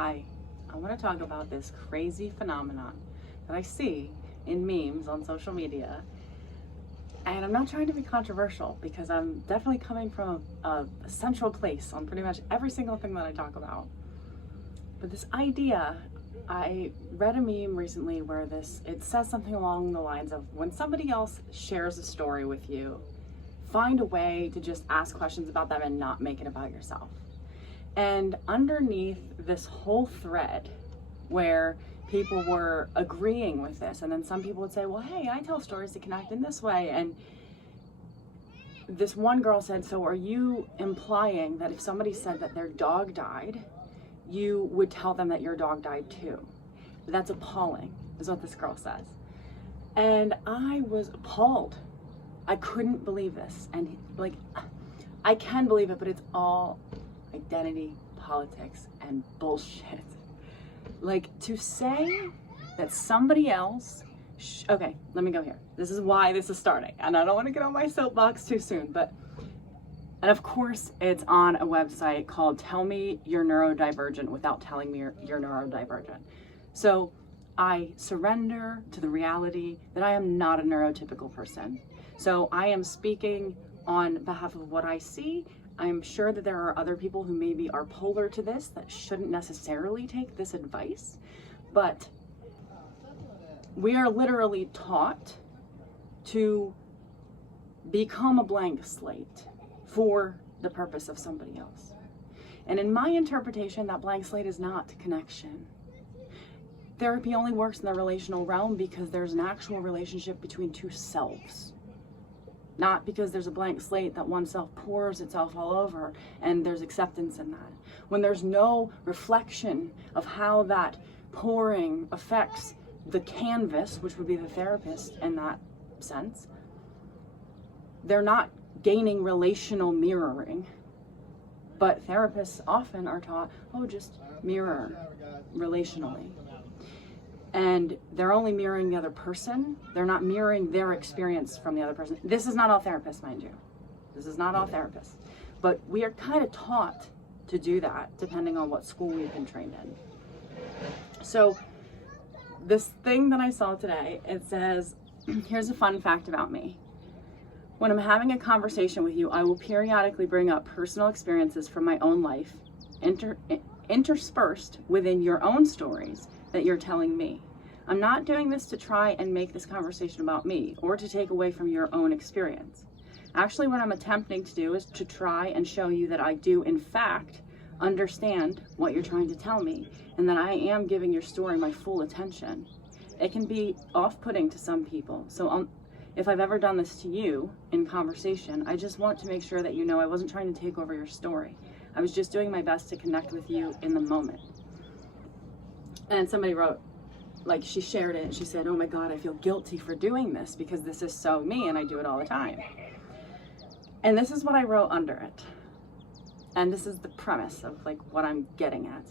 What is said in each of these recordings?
Hi, I want to talk about this crazy phenomenon that I see in memes on social media. And I'm not trying to be controversial because I'm definitely coming from a central place on pretty much every single thing that I talk about. But this idea, I read a meme recently where it says something along the lines of, when somebody else shares a story with you, find a way to just ask questions about them and not make it about yourself. And underneath this whole thread where people were agreeing with this, and then some people would say, well, hey, I tell stories to connect in this way. And this one girl said, so are you implying that if somebody said that their dog died, you would tell them that your dog died too? That's appalling, is what this girl says. And I was appalled. I couldn't believe this. And like, I can believe it, but it's all identity politics and bullshit. Like, to say that somebody else, okay, let me go here. This is why this is starting. And I don't want to get on my soapbox too soon, and of course it's on a website called Tell Me You're Neurodivergent Without Telling Me You're Neurodivergent. So I surrender to the reality that I am not a neurotypical person. So I am speaking on behalf of what I see. I'm sure that there are other people who maybe are polar to this that shouldn't necessarily take this advice, but we are literally taught to become a blank slate for the purpose of somebody else. And in my interpretation, that blank slate is not connection. Therapy only works in the relational realm because there's an actual relationship between two selves. Not because there's a blank slate that one self pours itself all over and there's acceptance in that. When there's no reflection of how that pouring affects the canvas, which would be the therapist in that sense, they're not gaining relational mirroring. But therapists often are taught, oh, just mirror relationally. And they're only mirroring the other person. They're not mirroring their experience from the other person. This is not all therapists, mind you. This is not all therapists. But we are kind of taught to do that depending on what school we've been trained in. So this thing that I saw today, it says, here's a fun fact about me. When I'm having a conversation with you, I will periodically bring up personal experiences from my own life, interspersed within your own stories that you're telling me. I'm not doing this to try and make this conversation about me or to take away from your own experience. Actually, what I'm attempting to do is to try and show you that I do, in fact, understand what you're trying to tell me and that I am giving your story my full attention. It can be off-putting to some people. So if I've ever done this to you in conversation, I just want to make sure that you know I wasn't trying to take over your story. I was just doing my best to connect with you in the moment. And somebody wrote, like, she shared it and she said, oh my God, I feel guilty for doing this because this is so me and I do it all the time. And this is what I wrote under it. And this is the premise of like what I'm getting at.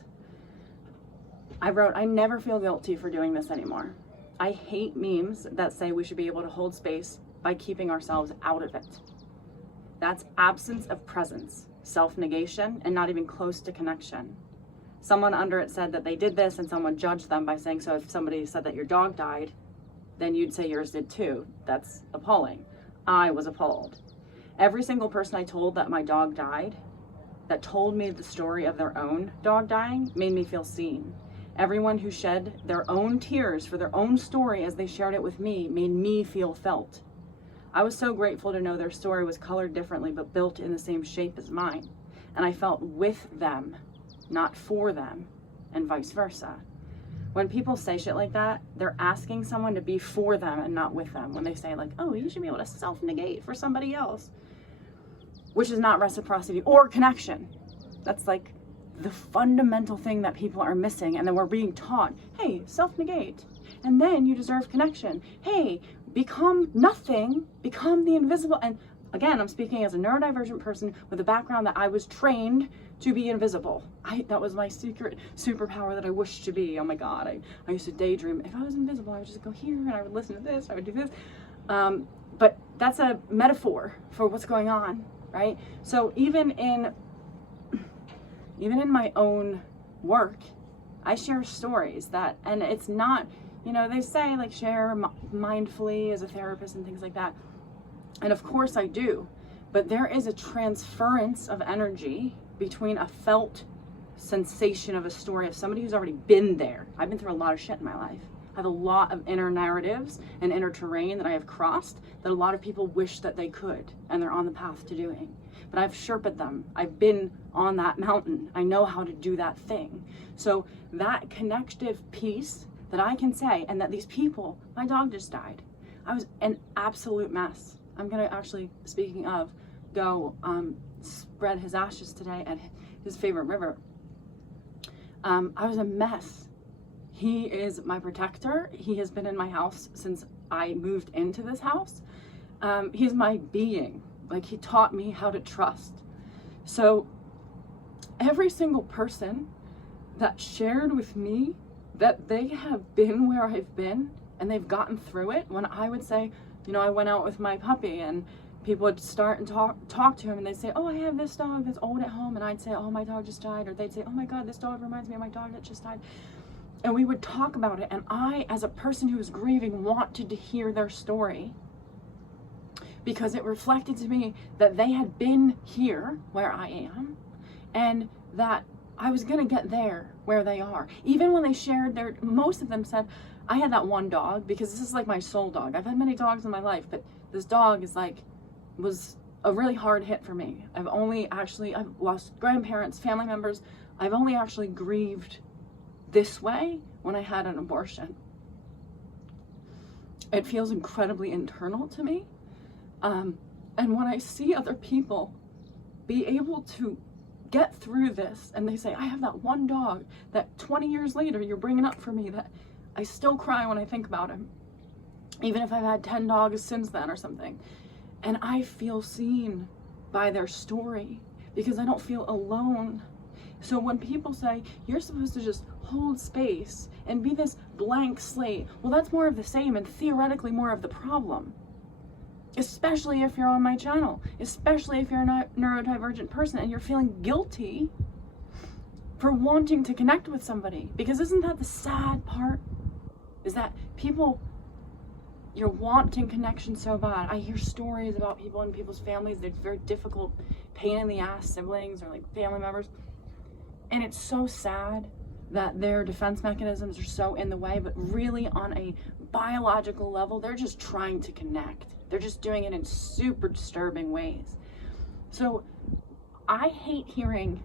I wrote, I never feel guilty for doing this anymore. I hate memes that say we should be able to hold space by keeping ourselves out of it. That's absence of presence, self-negation, and not even close to connection. Someone under it said that they did this and someone judged them by saying, so if somebody said that your dog died, then you'd say yours did too. That's appalling. I was appalled. Every single person I told that my dog died, that told me the story of their own dog dying, made me feel seen. Everyone who shed their own tears for their own story as they shared it with me made me feel felt. I was so grateful to know their story was colored differently but built in the same shape as mine. And I felt with them, not for them, and vice versa. When people say shit like that, they're asking someone to be for them and not with them. When they say like, oh, you should be able to self-negate for somebody else, which is not reciprocity or connection. That's like the fundamental thing that people are missing. And then we're being taught, hey, self-negate, and then you deserve connection. Hey, become nothing, become the invisible. And again, I'm speaking as a neurodivergent person with a background that I was trained to be invisible. That was my secret superpower that I wished to be. Oh my God, I used to daydream. If I was invisible, I would just go here and I would listen to this, I would do this. But that's a metaphor for what's going on, right? So even in my own work, I share stories that, and it's not, you know, they say like share mindfully as a therapist and things like that. And of course I do, but there is a transference of energy between a felt sensation of a story of somebody who's already been there. I've been through a lot of shit in my life. I have a lot of inner narratives and inner terrain that I have crossed that a lot of people wish that they could, and they're on the path to doing. But I've Sherpa'd them. I've been on that mountain. I know how to do that thing. So that connective piece that I can say, and that these people, my dog just died. I was an absolute mess. I'm gonna actually, speaking of, go spread his ashes today at his favorite river. I was a mess. He is my protector. He has been in my house since I moved into this house. He's my being. Like, he taught me how to trust. So every single person that shared with me that they have been where I've been and they've gotten through it, when I would say, you know, I went out with my puppy and people would start and talk to him, and they'd say, oh, I have this dog that's old at home, and I'd say, oh, my dog just died, or they'd say, oh my God, this dog reminds me of my dog that just died. And we would talk about it, and I, as a person who was grieving, wanted to hear their story because it reflected to me that they had been here where I am, and that I was gonna get there where they are. Even when they shared most of them said, I had that one dog because this is like my soul dog. I've had many dogs in my life, but this dog is like, was a really hard hit for me. I've lost grandparents, family members. I've only actually grieved this way when I had an abortion. It feels incredibly internal to me. And when I see other people be able to get through this, and they say, I have that one dog that 20 years later you're bringing up for me, that I still cry when I think about him, even if I've had 10 dogs since then or something. And I feel seen by their story because I don't feel alone. So when people say, you're supposed to just hold space and be this blank slate, well, that's more of the same and theoretically more of the problem. Especially if you're on my channel, especially if you're a neurodivergent person and you're feeling guilty for wanting to connect with somebody. Because isn't that the sad part? Is that people, you're wanting connection so bad. I hear stories about people and people's families, they're very difficult, pain in the ass siblings or like family members. And it's so sad that their defense mechanisms are so in the way, but really on a biological level, they're just trying to connect. They're just doing it in super disturbing ways. So I hate hearing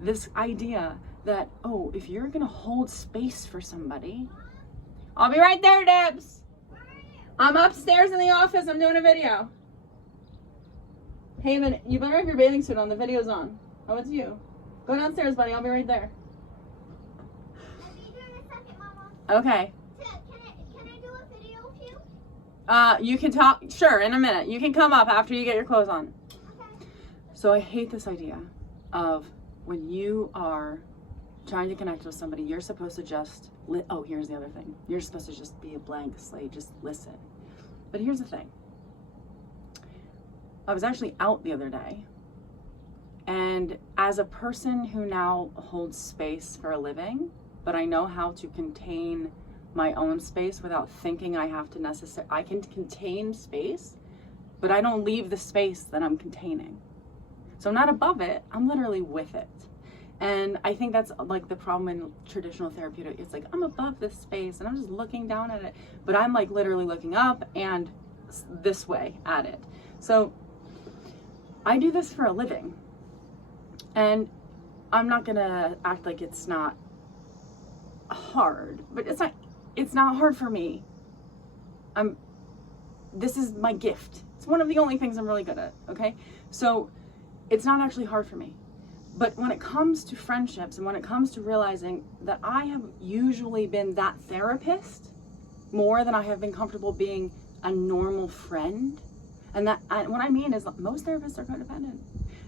this idea that, oh, if you're gonna hold space for somebody, I'll be right there, Debs. I'm upstairs in the office, I'm doing a video. Haven, you better have your bathing suit on, the video's on. Oh, it's you. Go downstairs, buddy, I'll be right there. I'll be there in a second, Mama. Okay. Can I do a video with you? You can talk, sure, in a minute. You can come up after you get your clothes on. Okay. So I hate this idea of when you are trying to connect with somebody, you're supposed to just, oh, here's the other thing. You're supposed to just be a blank slate, just listen. But here's the thing. I was actually out the other day, and as a person who now holds space for a living, but I know how to contain my own space without thinking I have to I can contain space, but I don't leave the space that I'm containing. So I'm not above it, I'm literally with it. And I think that's like the problem in traditional therapeutic. It's like, I'm above this space and I'm just looking down at it, but I'm like literally looking up and this way at it. So I do this for a living, and I'm not gonna act like it's not hard, but it's not hard for me. This is my gift. It's one of the only things I'm really good at, okay? So it's not actually hard for me. But when it comes to friendships and when it comes to realizing that I have usually been that therapist more than I have been comfortable being a normal friend, and what I mean is that most therapists are codependent.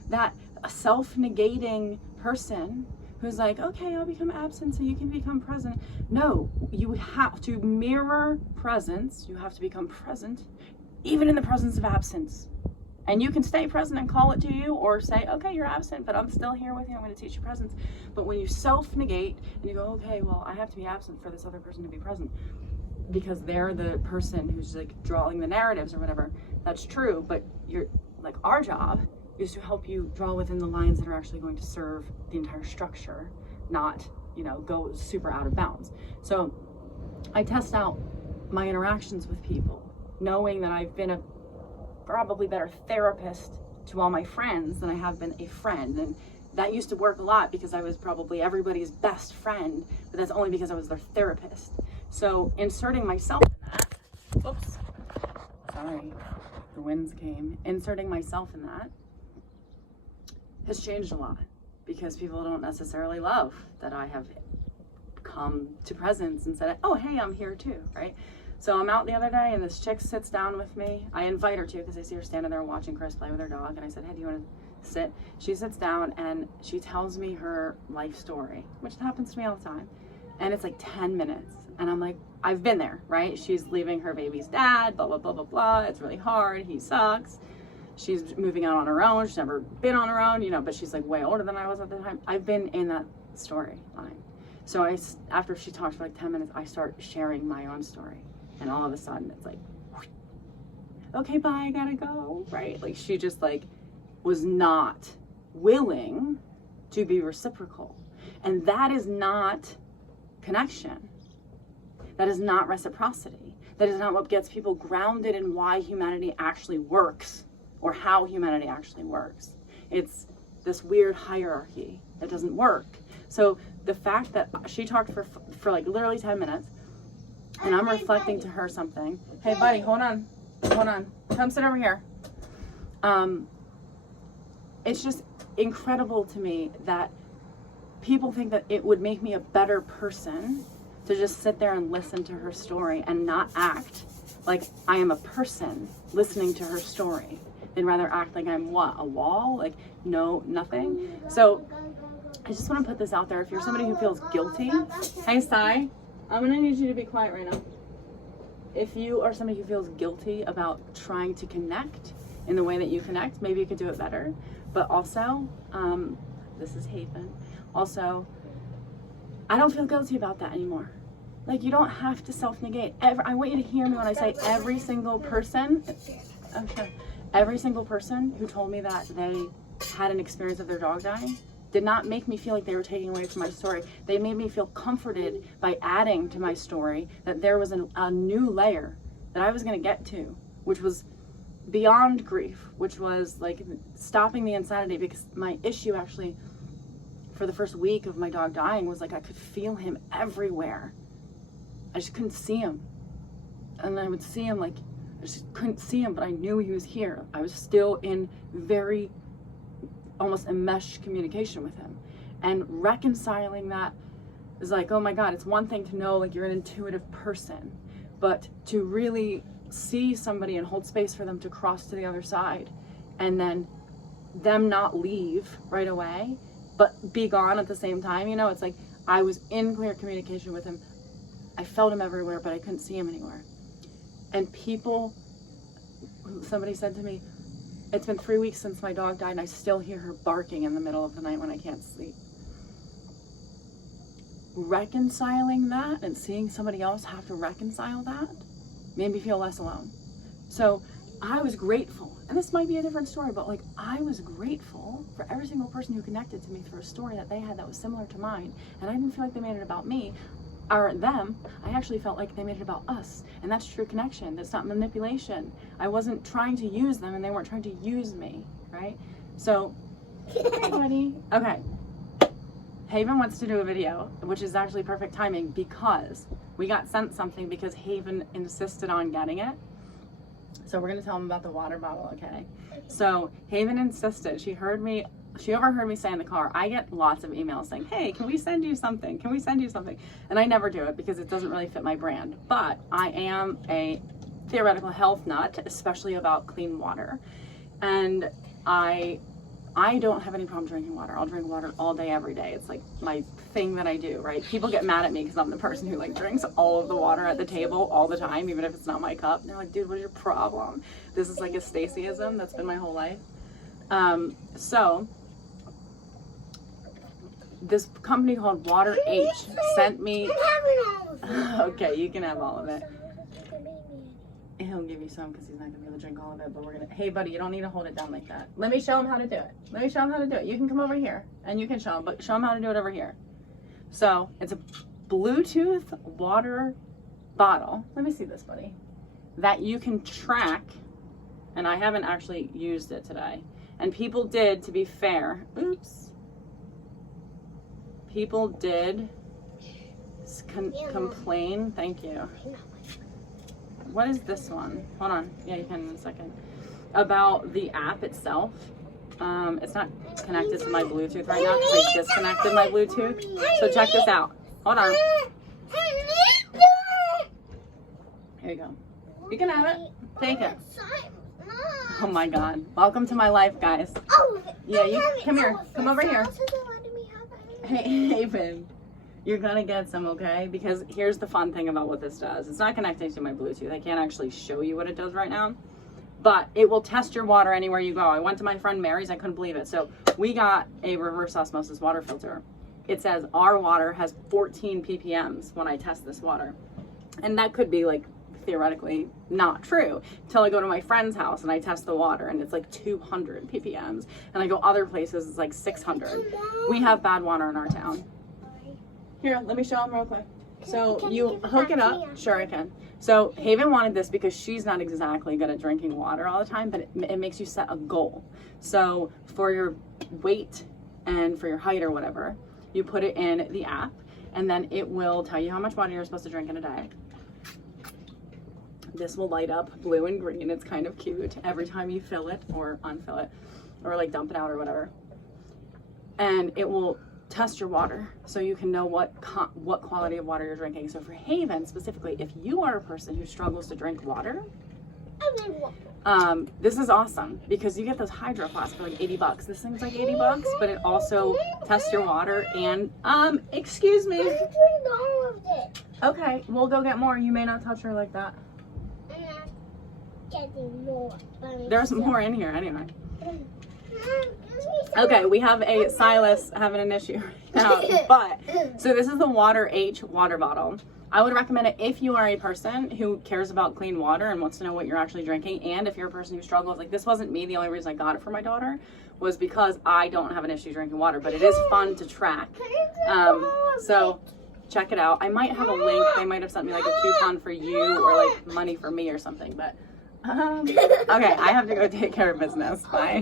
That a self-negating person who's like, okay, I'll become absent so you can become present. No, you have to mirror presence. You have to become present, even in the presence of absence. And you can stay present and call it to you, or say, okay, you're absent, but I'm still here with you. I'm going to teach you presence. But when you self-negate and you go, okay, well, I have to be absent for this other person to be present because they're the person who's like drawing the narratives or whatever, that's true. But you're like, our job is to help you draw within the lines that are actually going to serve the entire structure, not, you know, go super out of bounds. So I test out my interactions with people, knowing that I've been a probably better therapist to all my friends than I have been a friend. And that used to work a lot because I was probably everybody's best friend, but that's only because I was their therapist. So inserting myself in that, whoops, sorry, the winds came. Inserting myself in that has changed a lot because people don't necessarily love that I have come to presence and said, oh, hey, I'm here too, right? So I'm out the other day and this chick sits down with me. I invite her to because I see her standing there watching Chris play with her dog. And I said, hey, do you want to sit? She sits down and she tells me her life story, which happens to me all the time. And it's like 10 minutes. And I'm like, I've been there, right? She's leaving her baby's dad, blah, blah, blah, blah, blah. It's really hard. He sucks. She's moving out on her own. She's never been on her own, you know, but she's like way older than I was at the time. I've been in that storyline. So after she talks for like 10 minutes, I start sharing my own story. And all of a sudden it's like, okay, bye, I gotta go, right? Like she just like was not willing to be reciprocal. And that is not connection. That is not reciprocity. That is not what gets people grounded in why humanity actually works or how humanity actually works. It's this weird hierarchy that doesn't work. So the fact that she talked for like literally 10 minutes, and I'm reflecting to her something. Hey, buddy, hold on. Come sit over here. It's just incredible to me that people think that it would make me a better person to just sit there and listen to her story and not act like I am a person listening to her story. They'd rather act like I'm what? A wall? Like, no, nothing. So I just want to put this out there. If you're somebody who feels guilty, hey, Sai, I'm gonna need you to be quiet right now. If you are somebody who feels guilty about trying to connect in the way that you connect, maybe you could do it better. But also, this is Haven. Also, I don't feel guilty about that anymore. Like, you don't have to self-negate. I want you to hear me when I say every single person, oh sure, every single person who told me that they had an experience of their dog dying did not make me feel like they were taking away from my story. They made me feel comforted by adding to my story that there was a new layer that I was going to get to, which was beyond grief, which was like stopping the insanity, because my issue actually for the first week of my dog dying was like I could feel him everywhere. I just couldn't see him. And I would see him, like, I just couldn't see him, but I knew he was here. I was still in very almost enmeshed communication with him. And reconciling that is like, oh my God, it's one thing to know like you're an intuitive person, but to really see somebody and hold space for them to cross to the other side and then them not leave right away, but be gone at the same time, you know, it's like I was in clear communication with him. I felt him everywhere, but I couldn't see him anywhere. And somebody said to me, it's been 3 weeks since my dog died and I still hear her barking in the middle of the night when I can't sleep. Reconciling that and seeing somebody else have to reconcile that made me feel less alone. So I was grateful, and this might be a different story, but like I was grateful for every single person who connected to me through a story that they had that was similar to mine. And I didn't feel like they made it about me or them. I actually felt like they made it about us. And that's true connection. That's not manipulation. I wasn't trying to use them and they weren't trying to use me, right? So, hey buddy. Okay. Haven wants to do a video, which is actually perfect timing because we got sent something because Haven insisted on getting it. So we're gonna tell him about the water bottle, okay? So Haven insisted. She overheard me say in the car, I get lots of emails saying, hey, can we send you something? Can we send you something? And I never do it because it doesn't really fit my brand. But I am a theoretical health nut, especially about clean water. And I I don't have any problem drinking water. I'll drink water all day, every day. It's like my thing that I do, right? People get mad at me because I'm the person who like drinks all of the water at the table all the time, even if it's not my cup. And they're like, dude, what is your problem? This is like a Stacyism that's been my whole life. So this company called Water H sent me. Okay, you can have all of it. He'll give you some because he's not gonna be able to drink all of it, but we're gonna, hey buddy, you don't need to hold it down like that. Let me show him how to do it. Let me show him how to do it. You can come over here and you can show him, but show him how to do it over here. So it's a Bluetooth water bottle. Let me see this, buddy. That you can track, and I haven't actually used it today. And people did, to be fair, oops. People did complain, thank you. What is this one? Hold on. Yeah, you can in a second. About the app itself. It's not connected to my Bluetooth right now because I disconnected my Bluetooth. So check this out. Hold on. Here you go. You can have it. Take it. Oh my God. Welcome to my life, guys. Yeah, you come here. Come over here. Hey, Haven. You're gonna get some, okay? Because here's the fun thing about what this does. It's not connecting to my Bluetooth. I can't actually show you what it does right now, but it will test your water anywhere you go. I went to my friend Mary's, I couldn't believe it. So we got a reverse osmosis water filter. It says our water has 14 ppms when I test this water. And that could be like theoretically not true until I go to my friend's house and I test the water and it's like 200 ppms. And I go other places, it's like 600. We have bad water in our town. Here, let me show them real quick. So you hook it up. Sure, I can. So Haven wanted this because she's not exactly good at drinking water all the time, but it makes you set a goal. So for your weight and for your height or whatever, you put it in the app and then it will tell you how much water you're supposed to drink in a day. This will light up blue and green. It's kind of cute every time you fill it or unfill it or like dump it out or whatever. And it will test your water so you can know what quality of water you're drinking. So for Haven specifically, if you are a person who struggles to drink water, this is awesome because you get those hydro flasks for like 80 bucks. This thing's like 80 bucks, but it also tests your water and excuse me. Okay, we'll go get more. You may not touch her like that. There's more in here anyway. Okay, we have a Silas having an issue right now, but so this is the Water H water bottle. I would recommend it if you are a person who cares about clean water and wants to know what you're actually drinking, and if you're a person who struggles. Like, this wasn't me. The only reason I got it for my daughter was because I don't have an issue drinking water, but it is fun to track. So check it out. I might have a link. They might have sent me like a coupon for you or like money for me or something, but okay, I have to go take care of business. Bye.